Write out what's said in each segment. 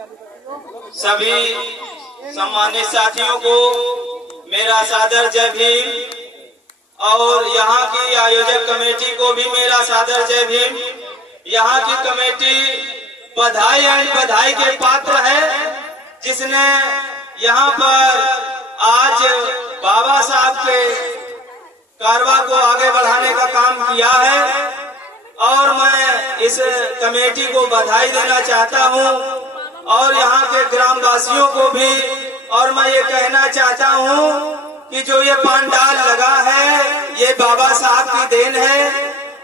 सभी सम्मानित साथियों को मेरा सादर जय भीम और यहाँ की आयोजक कमेटी को भी मेरा सादर जय भीम। यहाँ की कमेटी बधाई के पात्र है, जिसने यहाँ पर आज बाबा साहब के कारवा को आगे बढ़ाने का काम किया है और मैं इस कमेटी को बधाई देना चाहता हूँ और यहाँ के ग्रामवासियों को भी। और मैं ये कहना चाहता हूँ कि जो ये पंडाल लगा है ये बाबा साहब की देन है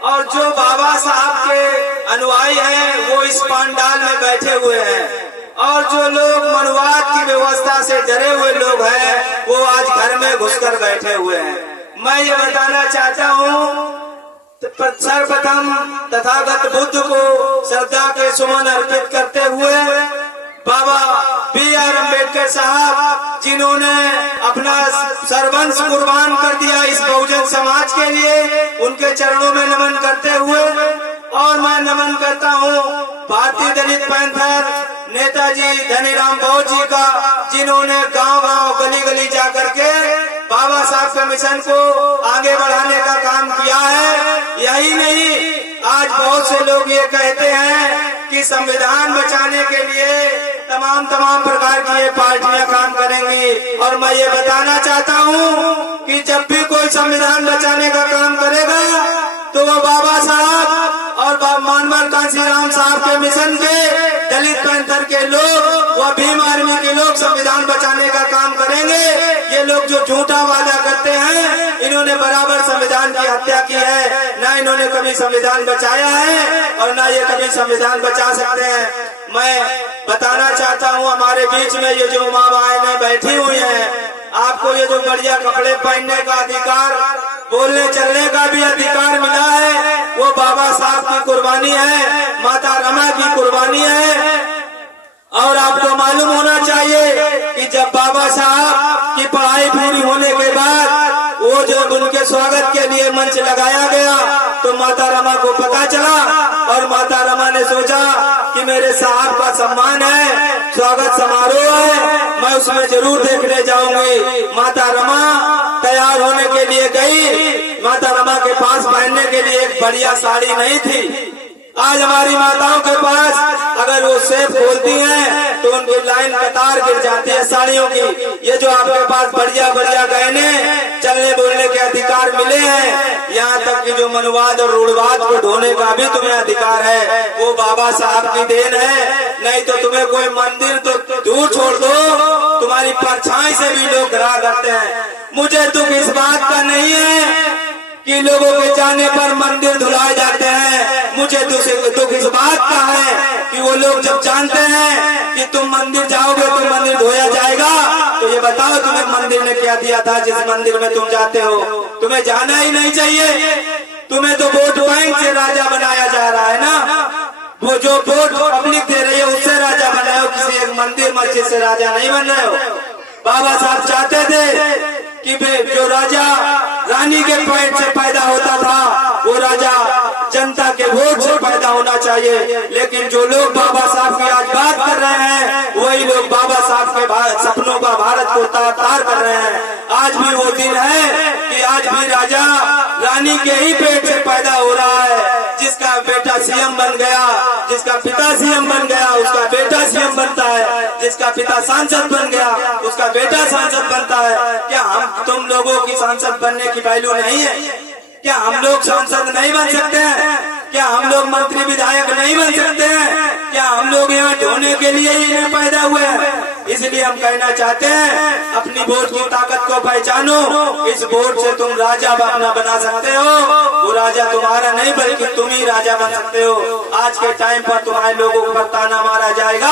और जो बाबा साहब के अनुयायी हैं वो इस पंडाल में बैठे हुए हैं और जो लोग मनुवाद की व्यवस्था से डरे हुए लोग हैं वो आज घर में घुसकर बैठे हुए हैं। मैं ये बताना चाहता हूँ सर्वप्रथम तथागत बुद्ध को श्रद्धा के सुमन अर्पित करते हुए बाबा B.R. अम्बेडकर साहब जिन्होंने अपना सर्वंश कुर्बान कर दिया इस बहुजन समाज के लिए, उनके चरणों में नमन करते हुए और मैं नमन करता हूँ भारतीय दलित पैंथर नेताजी धनीराम बोस जी का, जिन्होंने गांव-गांव गली-गली जाकर के बाबा साहब के मिशन को आगे बढ़ाने का काम किया है। यही नहीं, आज बहुत से लोग ये कहते हैं कि संविधान बचाने के लिए तमाम प्रकार की ये पार्टियां काम करेंगी और मैं ये बताना चाहता हूँ कि जब भी कोई संविधान बचाने का काम करेगा तो वो बाबा साहब और मानवर कांशीराम साहब के मिशन के दलित पैंथर के लोग व भीम आर्मी के लोग संविधान बचाने का काम करेंगे। ये लोग जो झूठा वादा करते हैं, इन्होंने बराबर संविधान की हत्या की है, न इन्होंने कभी संविधान बचाया है और न ये कभी संविधान बचा सकते हैं। मैं बताना चाहता हूँ हमारे बीच में ये जो माँ बहनें बैठी हुई हैं, आपको ये जो बढ़िया कपड़े पहनने का अधिकार, बोलने चलने का भी अधिकार मिला है, वो बाबा साहब की कुर्बानी है, माता रमा की कुर्बानी है। और आपको मालूम होना चाहिए कि जब बाबा साहब की पढ़ाई पूरी होने के बाद वो जब उनके स्वागत के लिए मंच लगाया गया तो माता रमा को पता चला और माता रमा ने सोचा कि मेरे साहब का सम्मान है, स्वागत समारोह है, मैं उसमें जरूर देखने जाऊंगी। माता रमा तैयार होने के लिए गई। माता रमा के पास पहनने के लिए एक बढ़िया साड़ी नहीं थी। आज हमारी माताओं के पास अगर वो सेब खोलती हैं तो उनकी लाइन कतार गिर जाती है साड़ियों की। ये जो आपके पास बढ़िया गहने, चलने बोलने के अधिकार मिले हैं, यहाँ तक कि जो मनुवाद और रूढ़वाद को ढोने का भी तुम्हें अधिकार है, वो बाबा साहब की देन है। नहीं तो तुम्हें कोई मंदिर तो दूर छोड़ दो, तुम्हारी परछाई से भी लोग घृणा करते हैं। मुझे दुख इस बात का नहीं है कि लोगों के जाने पर मंदिर धुलाए जाते हैं, मुझे दुख इस बात का है कि वो लोग जब जानते हैं कि तुम मंदिर जाओगे तो मंदिर धोया जाएगा, तो ये बताओ तुम्हें मंदिर ने क्या दिया था जिस मंदिर में तुम जाते हो? तुम्हें जाना ही नहीं चाहिए। तुम्हें तो वोट बैंक से राजा बनाया जा रहा है ना, वो जो वोट पब्लिक दे रही है उससे राजा बनाए हो, किसी एक मंदिर मस्जिद से राजा नहीं बन रहे हो। बाबा साहब चाहते थे कि जो राजा रानी के पेट से पैदा होता था वो राजा जनता के वोट से पैदा होना चाहिए। लेकिन जो लोग बाबा साहब की आज बात कर रहे हैं वही लोग बाबा साहब के सपनों का भारत को तार कर रहे हैं। आज भी वो दिन है कि आज भी राजा रानी के ही पेट से पैदा हो रहा है। जिसका बेटा सीएम बन गया, जिसका पिता सीएम बन गया, उसका बेटा सीएम बनता है। जिसका पिता सांसद बन गया उसका बेटा सांसद बनता है। क्या हम तुम लोगों की सांसद बनने की वैल्यू नहीं है? क्या हम लोग सांसद नहीं बन सकते हैं? क्या हम लोग मंत्री विधायक नहीं बन सकते हैं? क्या हम लोग यहाँ ढोने के लिए ही नहीं पैदा हुए हैं? इसलिए हम कहना चाहते हैं अपनी वोट की ताकत को पहचानो। इस वोट से तुम राजा अपना बना सकते हो। वो राजा तुम्हारा नहीं बल्कि तुम ही राजा बन सकते हो। आज के टाइम पर तुम्हारे लोगों पर ताना मारा जाएगा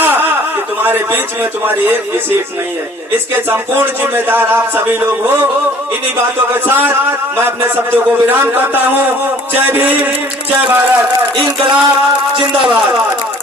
कि तुम्हारे बीच में तुम्हारी एक भी सीट नहीं है। इसके संपूर्ण जिम्मेदार आप सभी लोग हो। इन्हीं बातों के साथ मैं अपने शब्दों को विराम करता हूँ। जय भीम, जय भारत, इंकलाब जिंदाबाद।